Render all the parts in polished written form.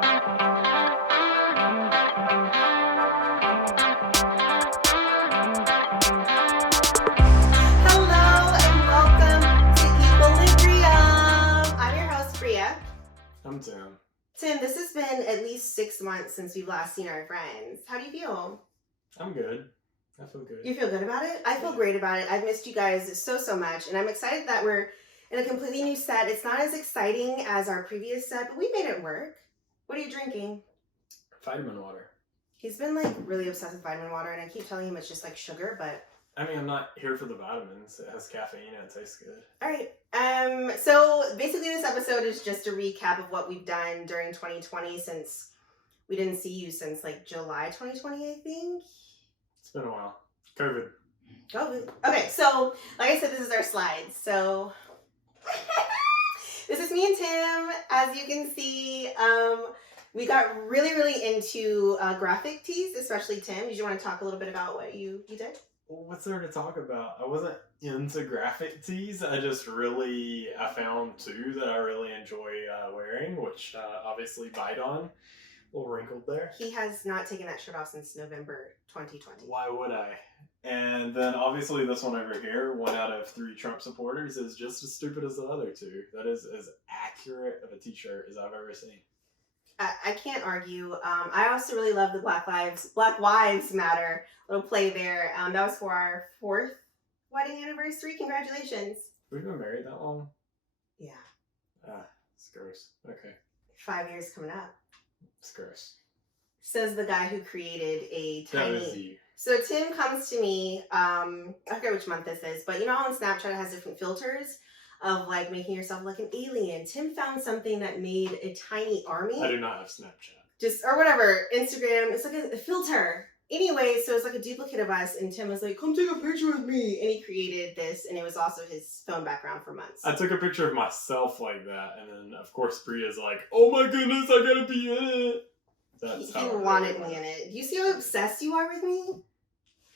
Hello and welcome to Equilibrium. I'm your host, Bria. I'm Tim. Tim, this has been at least 6 months since we've last seen our friends. How do you feel? I'm good. I feel good. You feel good about it? I feel great about it. I've missed you guys so much, and I'm excited that we're in a completely new set. It's not as exciting as our previous set, but we made it work. What are you drinking? Vitamin water. He's been like really obsessed with vitamin water, and I keep telling him it's just like sugar, but I mean, I'm not here for the vitamins. It has caffeine and it tastes good. all right. So basically this episode is just a recap of what we've done during 2020 since we didn't see you since like July 2020, I think. It's been a while. COVID. Okay, so like I said, this is our slides. So this is me and Tim. As you can see, we got really into graphic tees, especially Tim. Did you want to talk a little bit about what you did? What's there to talk about? I wasn't into graphic tees. I found two that I really enjoy wearing, which obviously bite on. A little wrinkled there. He has not taken that shirt off since November 2020. Why would I? And then obviously this one over here, 1 out of 3 Trump supporters, is just as stupid as the other two. That is as accurate of a t-shirt as I've ever seen. I can't argue. I also really love the Black Wives Matter little play there. That was for our 4th wedding anniversary. Congratulations. We've been married that long? Yeah. It's gross. Okay. 5 years coming up. It's gross. Says the guy who created a tiny... That was you. So Tim comes to me, I forget which month this is, but you know how on Snapchat it has different filters of like making yourself like an alien? Tim found something that made a tiny army. I do not have Snapchat. Or whatever, Instagram, it's like a filter. Anyway, so it's like a duplicate of us, and Tim was like, come take a picture with me. And he created this, and it was also his phone background for months. I took a picture of myself like that, and then of course Bria's like, oh my goodness, I gotta be in it. That's he wanted me in it. Do you see how obsessed you are with me?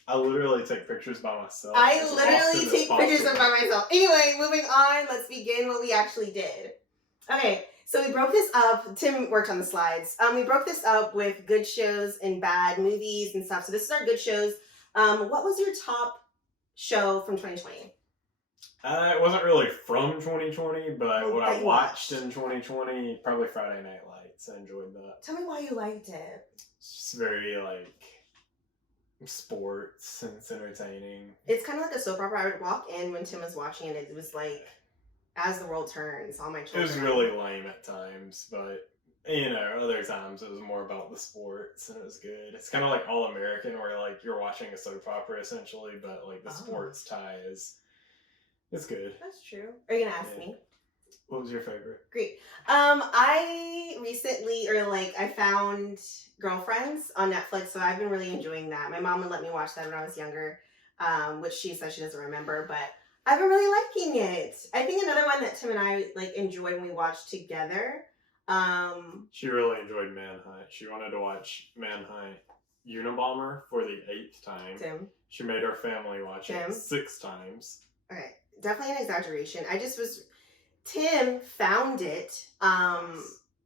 I literally take pictures by myself. I literally take pictures of by myself. Anyway, moving on, let's begin what we actually did. Okay, so we broke this up. Tim worked on the slides. We broke this up with good shows and bad movies and stuff. So this is our good shows. What was your top show from 2020? It wasn't really from 2020, but what I watched in 2020, probably Friday Night Lights. I enjoyed that. Tell me why you liked it. It's just very like sports and it's entertaining. It's kind of like a soap opera. I would walk in when Tim was watching it. It was like, as the world turns, all my children. It was really lame at times, but you know, other times it was more about the sports and it was good. It's kind of like All American, where like you're watching a soap opera essentially, but like the sports tie is, it's good. That's true. Are you gonna ask me? What was your favorite? Great. I recently, I found Girlfriends on Netflix, so I've been really enjoying that. My mom would let me watch that when I was younger, which she says she doesn't remember, but I've been really liking it. I think another one that Tim and I enjoyed when we watched together. She really enjoyed Manhunt. She wanted to watch Manhunt Unabomber for the 8th time. Tim. She made our family watch it 6 times. Okay, definitely an exaggeration. Tim found it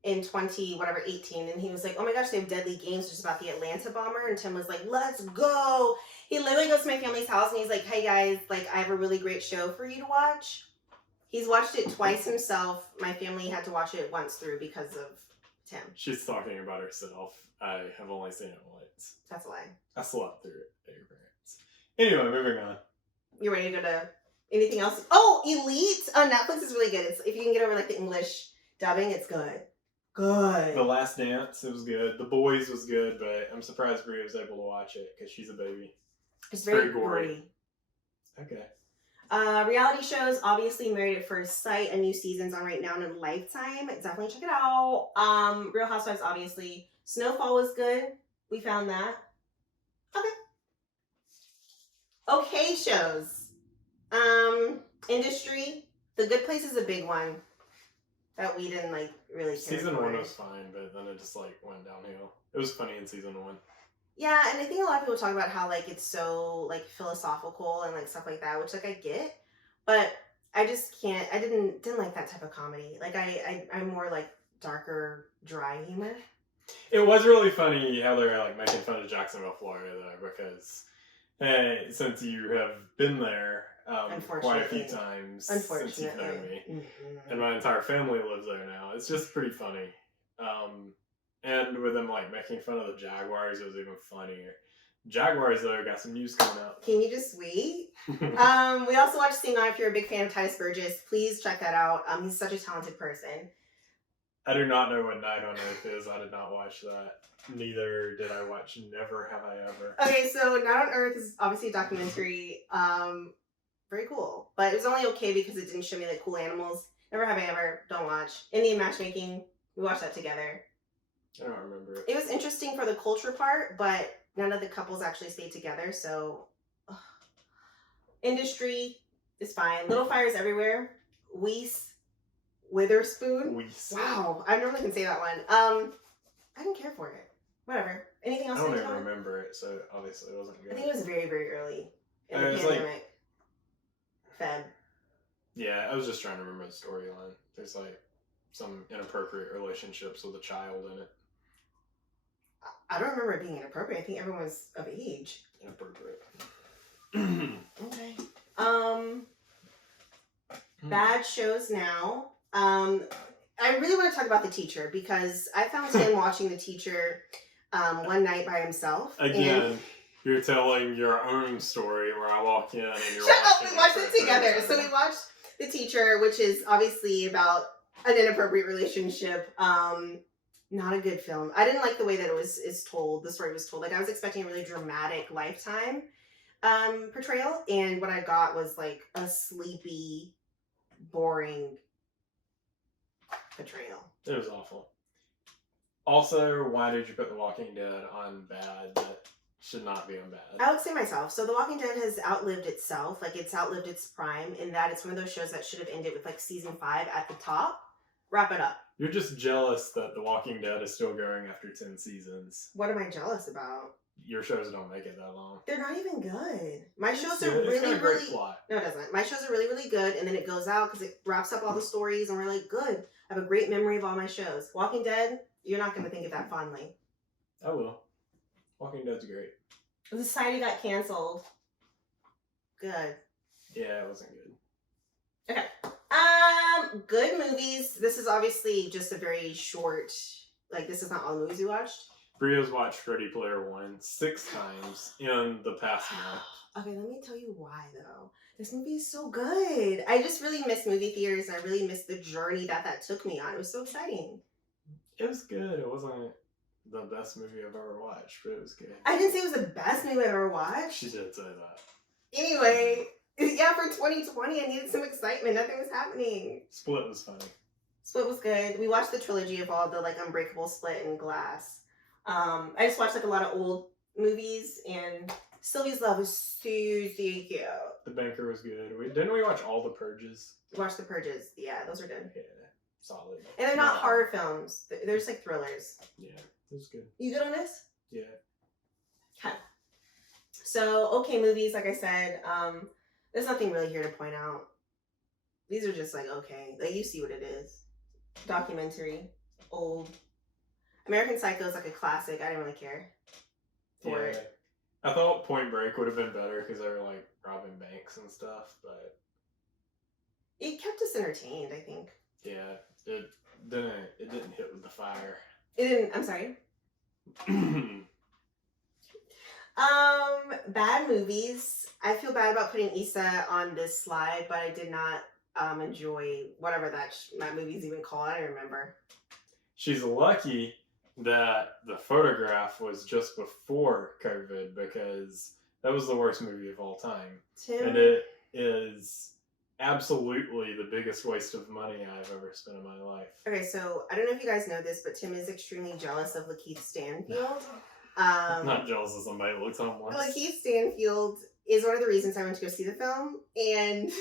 in 18, and he was like, oh my gosh, they have Deadly Games, which is about the Atlanta bomber, and Tim was like, let's go. He literally goes to my family's house, and he's like, hey guys, I have a really great show for you to watch. He's watched it twice himself. My family had to watch it once through because of Tim. She's talking about herself. I have only seen it once. That's a lie. I slept through it at your parents. Anyway, moving on. You ready to go to anything else? Oh, Elite on Netflix is really good. If you can get over the English dubbing, it's good. Good. The Last Dance, it was good. The Boys was good, but I'm surprised Bria was able to watch it because she's a baby. It's very gory. Okay. Reality shows, obviously Married at First Sight. A new season's on right now on Lifetime. Definitely check it out. Real Housewives, obviously. Snowfall was good. We found that. Okay, shows. Industry. The Good Place is a big one that we didn't really care Season for. 1 was fine, but then it just went downhill. It was funny in season 1. Yeah, and I think a lot of people talk about how it's so philosophical and stuff like that, which I get, but I just can't. I didn't like that type of comedy. I'm more darker, dry humor. It was really funny how they're like making fun of Jacksonville, Florida, though, because hey, since you have been there quite a few times since you've known me, and my entire family lives there now, it's just pretty funny. And with them like making fun of the Jaguars, it was even funnier. Jaguars, though, got some news coming out. Can you just wait? We also watched Sing On. If you're a big fan of Titus Burgess, please check that out. He's such a talented person. I do not know what Night on Earth is. I did not watch that. Neither did I watch Never Have I Ever. Okay, so Night on Earth is obviously a documentary. Very cool. But it was only okay because it didn't show me like cool animals. Never Have I Ever. Don't watch. Indian Matchmaking. We watched that together. I don't remember it. It was interesting for the culture part, but none of the couples actually stayed together, so industry is fine. Little Fires Everywhere. Witherspoon. Wow, I normally can say that one. I didn't care for it. Whatever. Anything else? I don't even remember it, so obviously it wasn't good. I think it was very, very early in the pandemic. Feb. Yeah, I was just trying to remember the storyline. There's like some inappropriate relationships with a child in it. I don't remember it being inappropriate. I think everyone was of age. Inappropriate. Okay. Bad shows now. I really want to talk about The Teacher because I found Tim watching The Teacher one night by himself. Again, you're telling your own story where I walk in and you're Shut up! We watched it together. So we watched The Teacher, which is obviously about an inappropriate relationship. Not a good film. I didn't like the way that is told. The story was told. Like I was expecting a really dramatic Lifetime portrayal, and what I got was like a sleepy, boring portrayal. It was awful. Also, why did you put The Walking Dead on bad that should not be on bad? I would say myself. So The Walking Dead has outlived itself. Like it's outlived its prime in that it's one of those shows that should have ended with like season 5 at the top. Wrap it up. You're just jealous that The Walking Dead is still going after 10 seasons. What am I jealous about? Your shows don't make it that long. They're not even good. My shows are really, it's got a great really... plot. No, it doesn't. My shows are really, really good, and then it goes out because it wraps up all the stories, and we're like, good. I have a great memory of all my shows. Walking Dead, you're not going to think of that fondly. I will. Walking Dead's great. The Society got canceled. Good. Yeah, it wasn't good. Okay. Good movies. This is obviously just a very short, like this is not all the movies we watched. Bria's watched Ready Player One 6 times in the past month. Okay, let me tell you why though. This movie is so good. I just really miss movie theaters, and I really miss the journey that took me on. It was so exciting. It was good. It wasn't the best movie I've ever watched, but it was good. I didn't say it was the best movie I've ever watched. She did say that. Anyway, yeah, for 2020, I needed some excitement. Nothing was happening. Split was funny. Split was good. We watched the trilogy of all the like Unbreakable, Split, and Glass. I just watched like a lot of old movies, and Sylvie's Love was so cute. The Banker was good. Didn't we watch all the Purges? We watched the Purges. Yeah, those are good. Yeah, solid. And they're not horror films. They're just like thrillers. Yeah, it was good. You good on this? Yeah. Okay. So, okay, movies, like I said, there's nothing really here to point out. These are just like, okay. Like, you see what it is. Documentary. Old. American Psycho is like a classic. I didn't really care for it. I thought Point Break would have been better because they were like robbing banks and stuff, but it kept us entertained, I think. Yeah, it didn't hit with the fire. It didn't. I'm sorry. Bad movies. I feel bad about putting Issa on this slide, but I did not enjoy whatever that movie's even called. I don't remember. She's lucky that the Photograph was just before COVID because that was the worst movie of all time. Tim? And it is absolutely the biggest waste of money I've ever spent in my life. Okay, so I don't know if you guys know this, but Tim is extremely jealous of Lakeith Stanfield. Not jealous of somebody that looks homeless. Lakeith Stanfield is one of the reasons I went to go see the film, and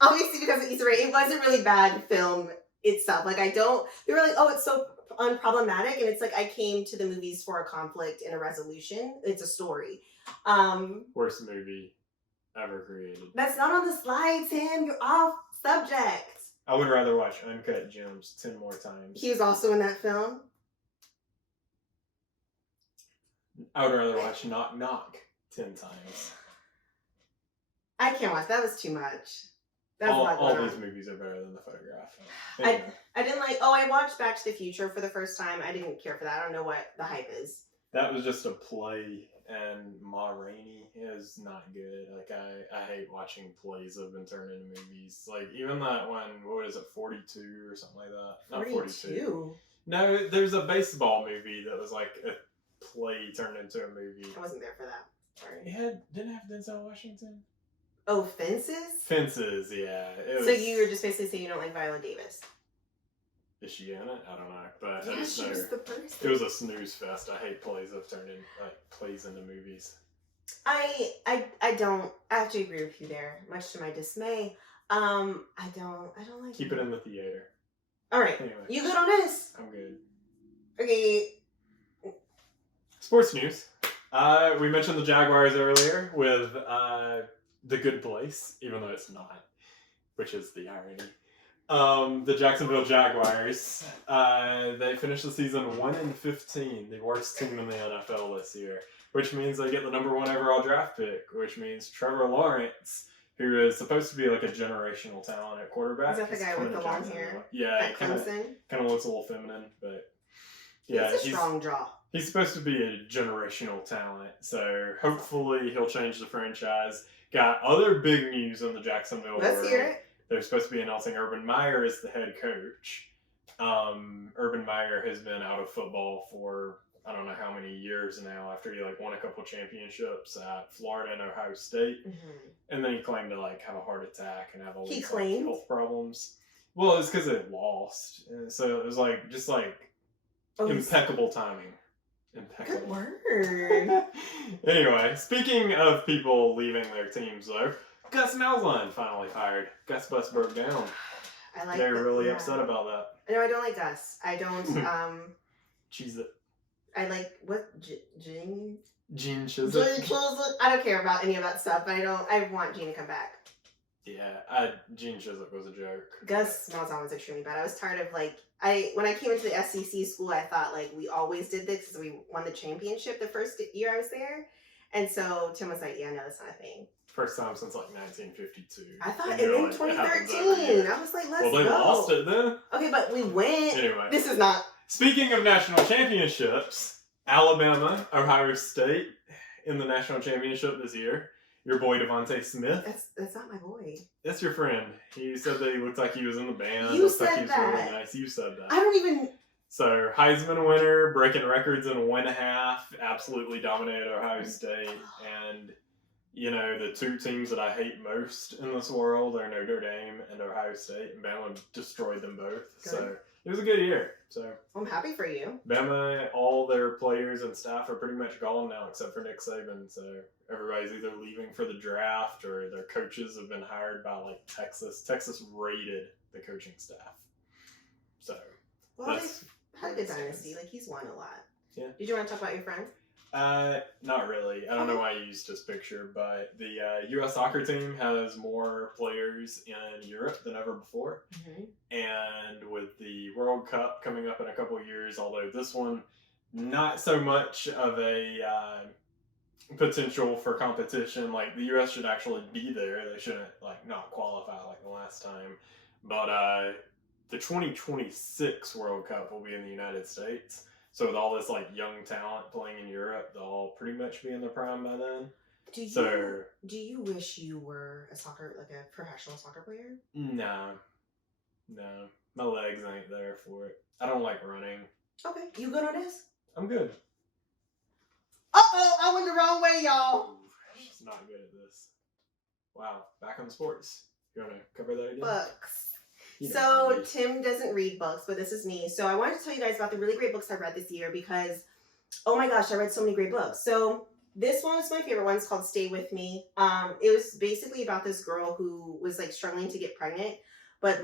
obviously because of Issa Rae, it wasn't really bad film itself. Like they were like, oh, it's so unproblematic, and it's like I came to the movies for a conflict and a resolution. It's a story. Worst movie ever created. That's not on the slide, Tim. You're off subject. I would rather watch Uncut Gems 10 more times. He was also in that film. I would rather watch Knock Knock 10 times. I can't watch. That was too much. That was All these movies are better than The Photograph. Anyway. I didn't like. Oh, I watched Back to the Future for the first time. I didn't care for that. I don't know what the hype is. That was just a play, and Ma Rainey is not good. Like I hate watching plays that have been turned into movies. Like even that one, what is it, 42 or something like that? 42? Not 42. No, there's a baseball movie that was like a play turned into a movie. I wasn't there for that. Sorry. Didn't have Denzel Washington. Oh, Fences? Fences, yeah. So you were just basically saying you don't like Viola Davis? Is she in it? I don't know, but Yeah, I just she know was the person. it was a snooze fest. I hate plays that have turned in plays into movies. I don't. I have to agree with you there, much to my dismay. I don't like. Keep it in the theater. All right, Anyway, you good on this? I'm good. Okay. Sports news. We mentioned the Jaguars earlier with The Good Place, even though it's not, which is the irony. The Jacksonville Jaguars, they finished the season 1-15, the worst team in the NFL this year, which means they get the number 1 overall draft pick, which means Trevor Lawrence, who is supposed to be like a generational talent at quarterback. Is that the guy with the long hair? Yeah, At Clemson? Kind of looks a little feminine, but yeah, he's a strong jaw. He's supposed to be a generational talent, so hopefully he'll change the franchise. Got other big news in the Jacksonville Let's world. hear it. They're supposed to be announcing Urban Meyer as the head coach. Urban Meyer has been out of football for I don't know how many years now after he won a couple championships at Florida and Ohio State. Mm-hmm. And then he claimed to have a heart attack and have all these health problems. Well, it's because they lost. And so it was impeccable timing. Impeccable. Good word. Anyway, speaking of people leaving their teams, though, Gus Malzahn finally fired. Gus Bus broke down. I like. They're really upset about that. No, I don't like Gus. I don't. Cheese it. I like what Gene. Gene Chizik. I don't care about any of that stuff. But I want Gene to come back. Yeah, Gene Chizik was a joke. Gus Malzahn was extremely bad. I was tired of when I came into the SEC school, I thought we always did this because we won the championship the first year I was there, and so Tim was like, "Yeah, no, that's not a thing." First time since 1952. I thought, and then 2013, I was like, "Let's go." Well, they lost it then. Okay, but we went. Anyway, this is not. Speaking of national championships, Alabama, Ohio State in the national championship this year. Your boy Devontae Smith. That's not my boy. That's your friend. He said that he looked like he was in the band. You said like he was that. Really nice. You said that. I don't even. So Heisman winner, breaking records in 1.5, absolutely dominated Ohio State, and the 2 teams that I hate most in this world are Notre Dame and Ohio State, and Bama destroyed them both. Good. So it was a good year. So I'm happy for you. Bama, all their players and staff are pretty much gone now, except for Nick Saban. So everybody's either leaving for the draft or their coaches have been hired by Texas. Texas raided the coaching staff. So they've had a good dynasty. He's won a lot. Yeah. Did you want to talk about your friend? Not really. I don't know why I used his picture, but the U.S. soccer team has more players in Europe than ever before. Mm-hmm. And with the World Cup coming up in a couple of years, although this one, not so much of a potential for competition. The U.S. should actually be there. They shouldn't, not qualify like the last time. But the 2026 World Cup will be in the United States. So with all this young talent playing in Europe, they'll all pretty much be in their prime by then. Do you wish you were a professional soccer player? No. My legs ain't there for it. I don't like running. Okay, you good on this? I'm good. Uh-oh, I went the wrong way, y'all. She's not good at this. Wow, back on sports. You want to cover that again? Books. So Tim doesn't read books, but this is me. So I wanted to tell you guys about the really great books I read this year because, oh my gosh, I read so many great books. So this one is my favorite one. It's called Stay With Me. It was basically about this girl who was struggling to get pregnant, but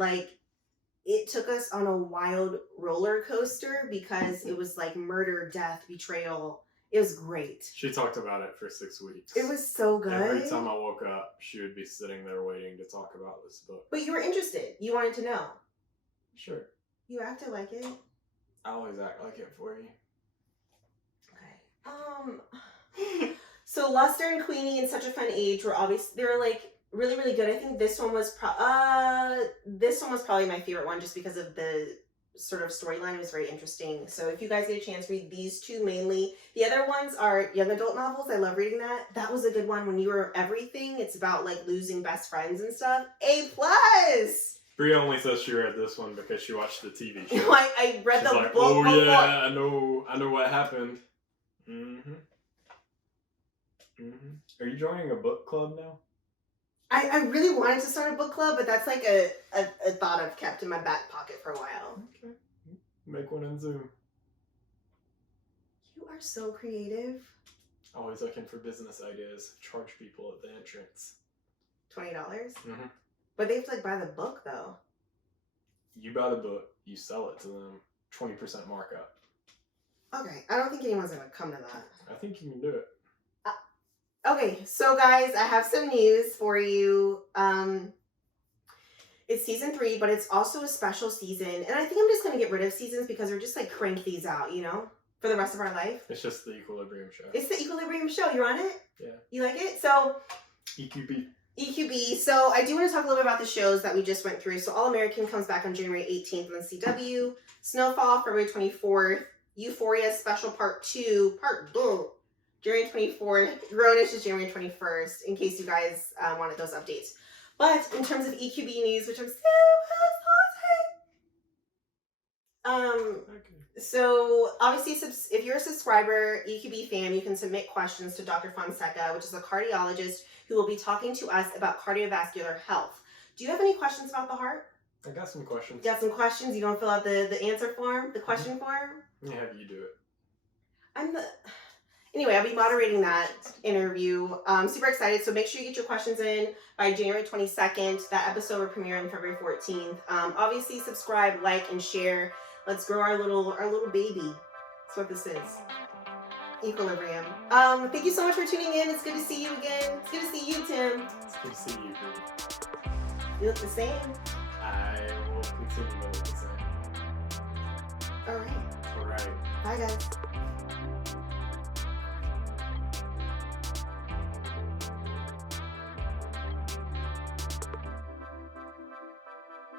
it took us on a wild roller coaster because it was murder, death, betrayal, It was great. She talked about it for 6 weeks. It was so good. Every time I woke up, she would be sitting there waiting to talk about this book. But you were interested. You wanted to know. Sure. You acted like it. I always act like it for you. Okay. So Luster and Queenie in Such a Fun Age were they were like really, really good. I think this one was probably my favorite one just because of the sort of storyline. It was very interesting. So if you guys get a chance, read these two mainly. The other ones are young adult novels. I love reading that. That was a good one. When You Were Everything. It's about like losing best friends and stuff. A+. Bria only says she read this one because she watched the TV show. I read She's the like, book. oh yeah, I know what happened. Are you joining a book club now? I really wanted to start a book club, but that's like a thought I've kept in my back pocket for a while. Okay. Make one on Zoom. You are so creative. Always looking for business ideas. Charge people at the entrance. $20? Mm-hmm. But they have to like buy the book though. You buy the book, you sell it to them, 20% markup. Okay, I don't think anyone's gonna come to that. I think you can do it. Okay, so guys, I have some news for you. It's season 3, but it's also a special season. And I think I'm just going to get rid of seasons because we're just like crank these out, you know, for the rest of our life. It's just the Equilibrium show. It's the Equilibrium show. You're on it? Yeah. You like it? So... EQB. So I do want to talk a little bit about the shows that we just went through. So All American comes back on January 18th on the CW. Snowfall, February 24th. Euphoria Special Part 2. January 24th. Grownish is January 21st, in case you guys wanted those updates. But in terms of EQB news, which I'm so so obviously, if you're a subscriber, EQB fan, you can submit questions to Dr. Fonseca, which is a cardiologist who will be talking to us about cardiovascular health. Do you have any questions about the heart? I got some questions. You got some questions? You don't fill out the answer form, the question form? Yeah, have you do it. Anyway, I'll be moderating that interview. Super excited. So make sure you get your questions in by January 22nd. That episode will premiere on February 14th. Obviously, subscribe, like, and share. Let's grow our little baby. That's what this is. Equilibrium. Thank you so much for tuning in. It's good to see you again. It's good to see you, Tim. It's good to see you, Brie. You look the same. I will continue to look the same. All right. All right. Bye, guys.